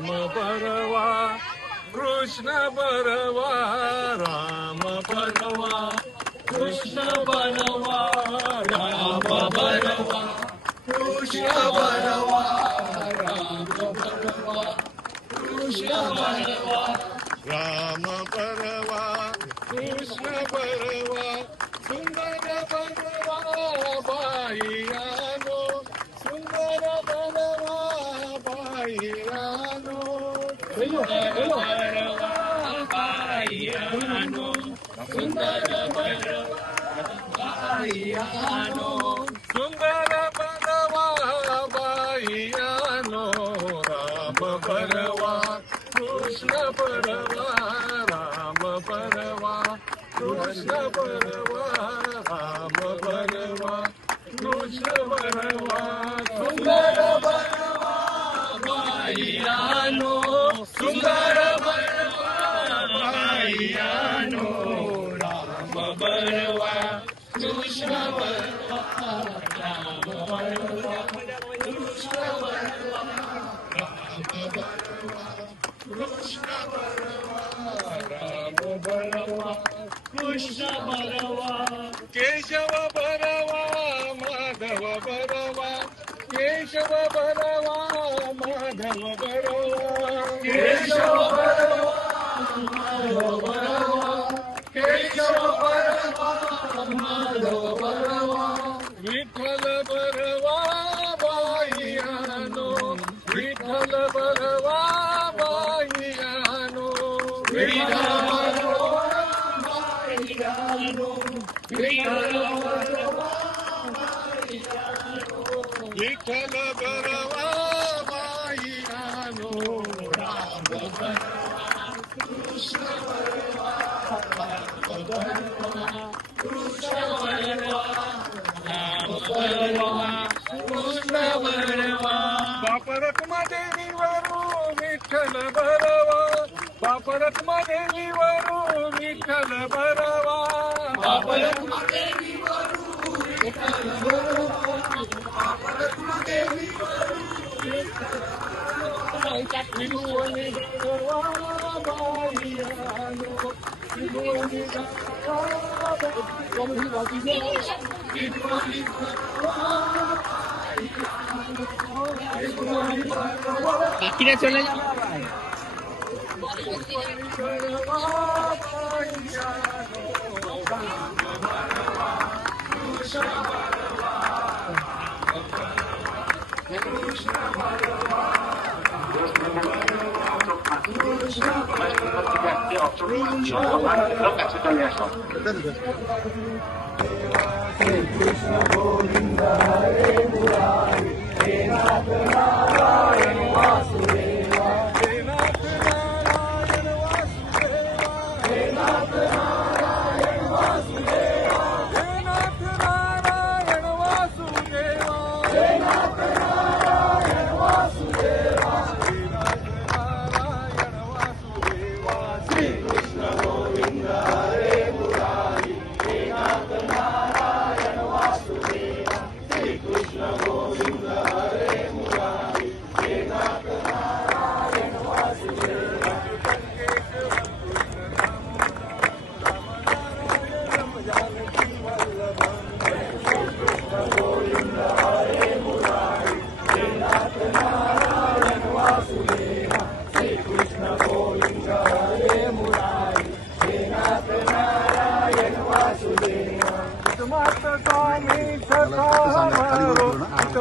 राम बरवा कृष्ण बरवा राम बरवा कृष्ण बरवा राम बरवा कृष्ण बरवा राम बरवा कृष्ण बरवा राम बरवा कृष्ण बरवा सुंदर बरवा बाईयानो सुंदर बरवा बाईयानो सुंदर बरवा बाईयानो सुंदर बरवा बाईयानो सुंदर बरवा बाईयानो राम बरवा कृष्ण बरवा राम बरवा कृष्ण बरवा राम बरवा कृष्ण बरवा सुंदर बरवा बाईयानो सुंदर बरवा बाईयानो राम बरवा कृष्ण बरवा राम बरवा कृष्ण बरवा राम बरवा कृष्ण बरवा राम बरवा कृष्ण बरवा केशव बरवा माधव बरवा केशव बरवा माधव बरवा केशव बरवा माधव बरवा केशव बरवा माधव बरवा विठ्ठल बरवा बाईयानो विठ्ठल बरवा बाईयानो विठ्ठल बरवा बाईयानो विठ्ठल बरवा विठ्ठल बरवा बाईयानो राम बरवा कृष्ण बरवा राम बरवा कृष्ण बरवा राम बरवा कृष्ण बरवा बाप रखुमादेवी वरू विठ्ठल बरवा बाप रखुमादेवी वरू विठ्ठल बरवा बाप रखुमादेवी वरू विठ्ठल बरवा बाप रखुमादेवी वरू विठ्ठल बरवा विठ्ठल बरवा बाईयानो विठ्ठल बाकीला चले जा कृष्ण गोविंद हरे मुरारी हे नाथ नारायण वासुदेवा हे नाथ नारायण वासुदेवा हे नाथ नारायण वासुदेवा हे नाथ नारायण वासुदेवा हे नाथ नारायण वासुदेवा हे नाथ नारायण वासुदेवा श्री कृष्ण गोविंद हरे मुरारी हे नाथ नारायण वासुदेवा श्री कृष्ण गोविंद हरे मुरारी हे नाथ नारायण वासुदेवा जानकी वल्लभम कृष्ण गोविंद हरे मुरारी हे नाथ नारायण वासुदेवा श्री कृष्ण गोविंद हरे मुरारी हे नाथ नारायण वासुदेवा मात स्वामी सखा हमारो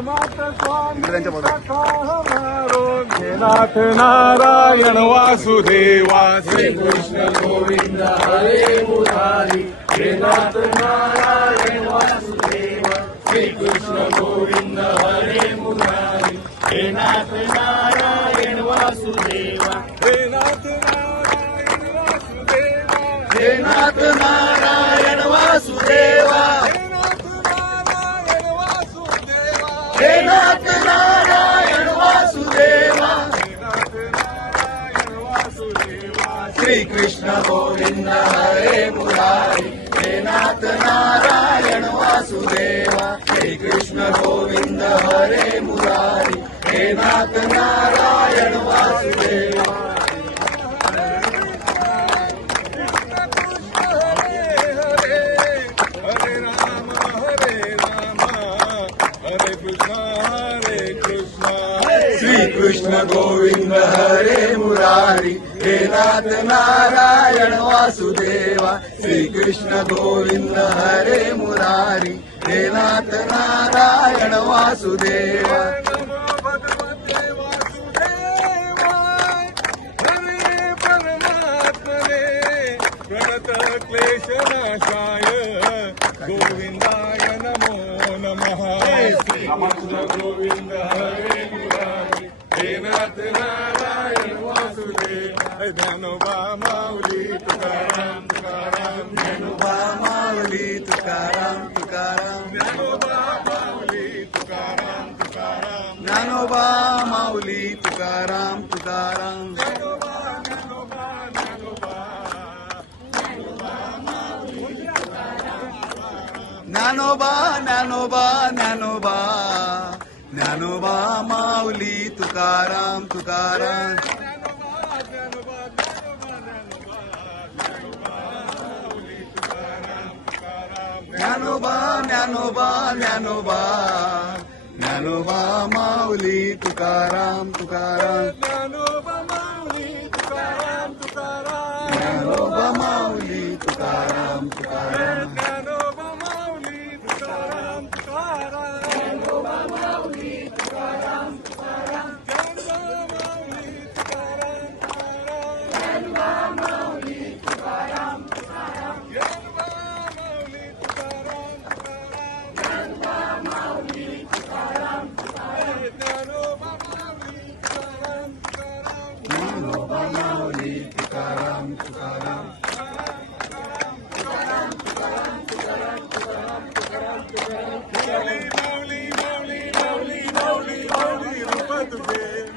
मात स्वामी सखा हमारो हे नाथ नारायण वासुदेवा श्री कृष्ण गोविंद हरे मुरारी हे नाथ नारायण वासुदेवा श्री कृष्ण गोविंद हरे मुरारी हे नाथ नारायण वासुदेवा हे नाथ नारायण वासुदेवा हे नाथ नारायण वासुदेवा हे नाथ नारायण वासुदेवा श्री कृष्ण गोविंद हरे मुरारी हे नाथ नारायण वासुदेवा श्री कृष्ण गोविंद हरे मुरारी हे नाथ नारायण वासुदेवा हरे राम हरे राम हरे कृष्ण श्री कृष्ण गोविंद हरे मुरारी हे नाथ नारायण वासुदेवा श्री कृष्ण गोविंद हरे मुरारी हे नाथ नारायण वासुदेवा नमो भगवते वासुदेवाय हरे परमात्मने प्रणत क्लेशनाशाय गोविंदाय नमो नमः कृष्ण गोविंद हरे मुरारी हे नाथ नारायण वासुदेव ज्ञानोबा माऊली तुकाराम तुकाराम ज्ञानोबा माऊली तुकाराम तुकाराम ज्ञानोबा माऊली तुकाराम तुकाराम ज्ञानोबा माऊली तुकाराम तुकाराम ज्ञानोबा ज्ञानोबा ज्ञानोबा ज्ञानोबा ज्ञानोबा ज्ञानोबा ज्ञानोबा माऊली तुकाराम तुकाराम ज्ञानोबा ज्ञानोबा ज्ञानोबा ज्ञानोबा माऊली तुकाराम तुकाराम ज्ञानोबा माऊली तुकाराम तुकाराम ज्ञानोबा माऊली तुकाराम तुकाराम ज्ञानोबा माऊली तुकाराम तुकाराम ज्ञानोबा माऊली तुकाराम तुकाराम ज्ञानोबा माऊली तुकाराम तुकाराम ज्ञानोबा माऊली तुकाराम तुकाराम ज्ञानोबा माऊली तुकाराम तुकाराम ज्ञानोबा माऊली तुकाराम तुकाराम माऊली माऊली माऊली माऊली माऊली माऊली रूप तुझे